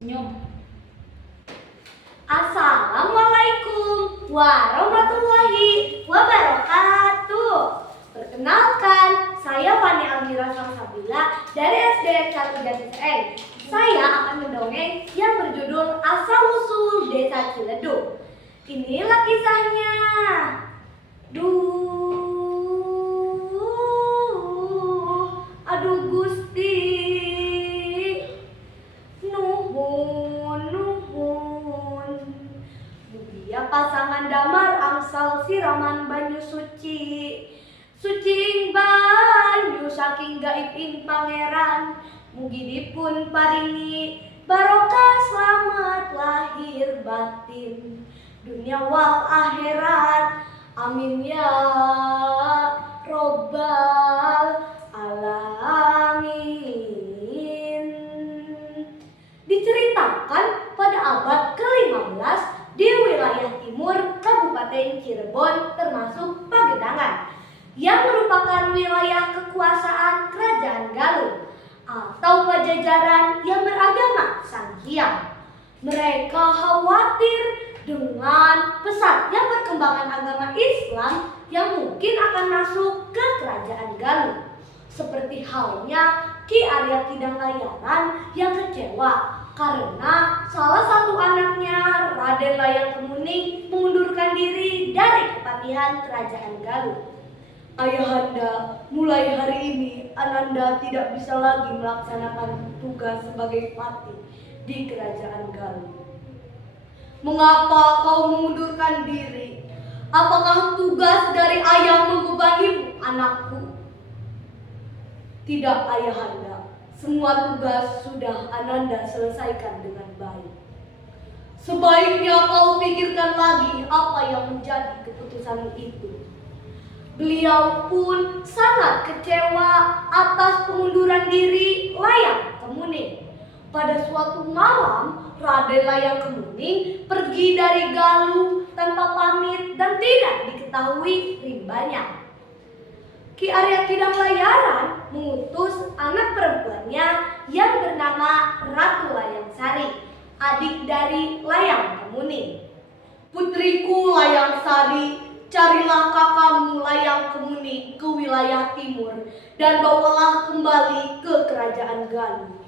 Senyum. Assalamualaikum warahmatullahi wabarakatuh. Perkenalkan, saya Fani Almira Salsabila dari SD 1 Jatiseng. Saya akan mendongeng yang berjudul Asal-usul Desa Ciledug. Inilah kisahnya. Aduh Gusti, nuhun. Mugia pasangan damar angsal siraman banyu suci. Sucing banyu saking gaib ing pangeran. Mugi dipun paringi barokah selamat lahir batin, dunia wal akhirat. Amin ya robbal alamin. Diceritakan pada abad ke-15 di wilayah timur Kabupaten Cirebon termasuk Pagedangan yang merupakan wilayah kekuasaan Kerajaan Galuh atau Pajajaran yang beragama Sanghyang. Mereka khawatir dengan pesatnya perkembangan agama Islam yang mungkin akan masuk ke Kerajaan Galuh. Seperti halnya Ki Arya Kidang Layaran yang kecewa karena salah satu anaknya, Raden Layang Kemuning, mengundurkan diri dari kepatihan Kerajaan Galuh. Ayahanda, mulai hari ini Ananda tidak bisa lagi melaksanakan tugas sebagai patih di Kerajaan Galuh. Mengapa kau mengundurkan diri? Apakah tugas dari ayah membebanimu, anakku? Tidak, ayahanda. Semua tugas sudah Ananda selesaikan dengan baik. Sebaiknya kau pikirkan lagi apa yang menjadi keputusan itu. Beliau pun sangat kecewa atas pengunduran diri Layang Kemuning. Pada suatu malam, Raden Layang Kemuning pergi dari Galuh tanpa pamit dan tidak diketahui rimbanya. Ki Arya Kidang Layaran mengutus anak perempuannya yang bernama Ratu Layang Sari, adik dari Layang Kemuning. Putriku Layang Sari, carilah kakakmu Layang Kemuning ke wilayah timur dan bawalah kembali ke Kerajaan Galuh.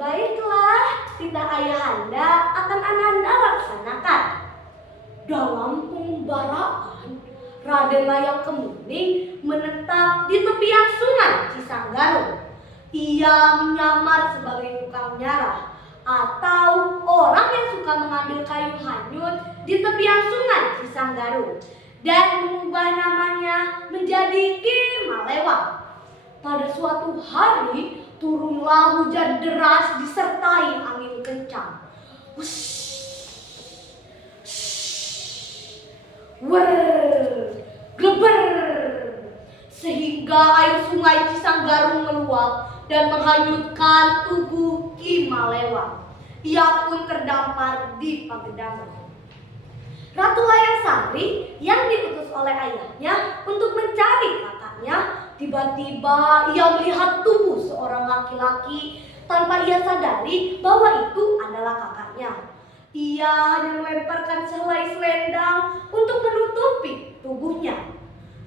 Baiklah, titah ayahanda akan Ananda laksanakan. Dalam pembaraan, Raden Layang Kemuning menetap di tepian sungai Cisanggaru. Ia menyamar sebagai tukang nyarah atau orang yang suka mengambil kayu hanyut di tepian sungai Cisanggaru dan mengubah namanya menjadi Ki Malewang. Pada suatu hari, turunlah hujan deras disertai angin kencang. Gleber, sehingga air sungai Cisanggaru meluap dan menghanyutkan tubuh Ki Malewang. Ia pun terdampar di Pagedangan. Ratu Layang Sari yang diutus oleh ayahnya untuk mencari kakaknya, tiba-tiba ia melihat tubuh seorang laki-laki tanpa ia sadari bahwa itu adalah kakaknya. Ia hanya melemparkan sehelai selendang untuk menutupi tubuhnya.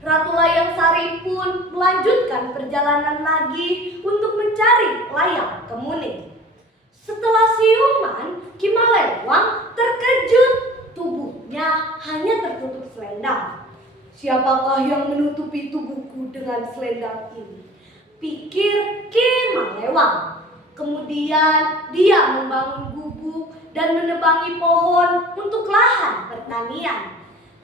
Ratu Layang Sari pun melanjutkan perjalanan lagi untuk mencari Layang Kemuning. Setelah siuman, Ki Malewang terkejut. Tubuhnya hanya tertutup selendang. Siapakah yang menutupi tubuhku dengan selendang ini? Pikir Ki Malewang. Kemudian dia membangun gubuk dan menebangi pohon untuk lahan pertanian.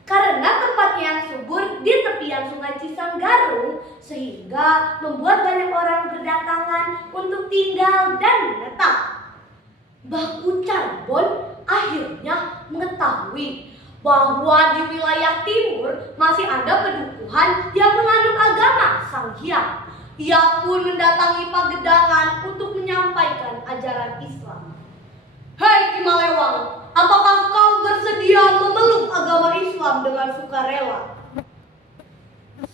Karena tempatnya yang subur di tepian sungai Cisanggaru, sehingga membuat banyak orang berdatangan untuk tinggal dan menetap. Baku Carbon akhirnya mengetahui bahwa di wilayah timur masih ada pedukuhan yang menganut agama Sanghyang. Ia pun mendatangi Pagedangan untuk menyampaikan ajaran Islam. Hei Ki Malewang, apakah kau bersedia memeluk agama Islam dengan sukarela?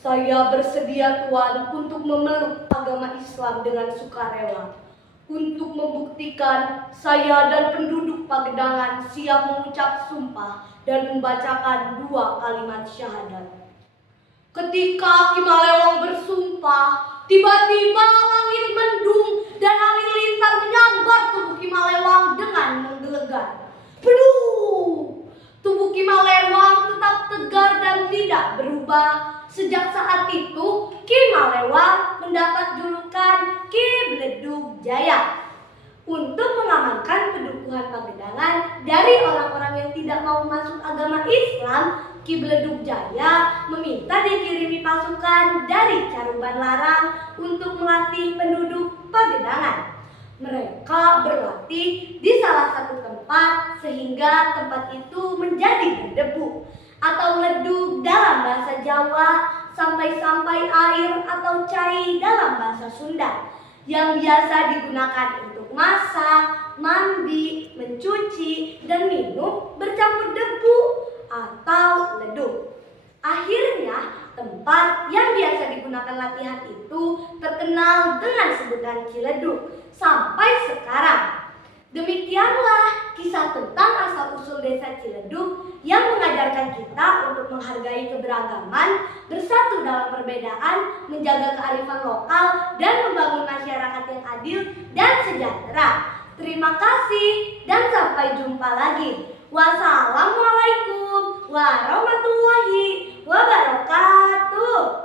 Saya bersedia Tuan untuk memeluk agama Islam dengan sukarela. Untuk membuktikan, saya dan penduduk Pagedangan siap mengucap sumpah dan membacakan 2 kalimat syahadat. Ketika Ki Malewang bersumpah, tiba-tiba langit mendung dan halilintar menyambar tubuh Ki Malewang dengan menggelegar. Beduh! Tubuh Ki Malewang tetap tegar dan tidak berubah. Sejak saat itu, Ki Malewang mendapat julukan Ki Bledug Jaya. Untuk mengamankan pedukuhan Pagedangan dari orang-orang yang tidak mau masuk agama Islam, Ki Bledug Jaya meminta dikirimi pasukan dari Caruban Larang untuk melatih penduduk Pagedangan. Mereka berlatih di salah satu tempat sehingga tempat itu menjadi berdebu atau ledug dalam bahasa Jawa, sampai-sampai air atau cai dalam bahasa Sunda, yang biasa digunakan untuk masak, mandi, mencuci, dan minum bercampur debu atau ledug. Akhirnya, tempat yang biasa digunakan latihan itu terkenal dengan sebutan Ciledug sampai sekarang. Demikianlah kisah tentang asal-usul desa Ciledug yang mengajarkan kita untuk menghargai keberagaman, bersatu dalam perbedaan, menjaga kearifan lokal, dan membangun masyarakat yang adil dan sejahtera. Terima kasih dan sampai jumpa lagi. Wassalamualaikum warahmatullahi wabarakatuh.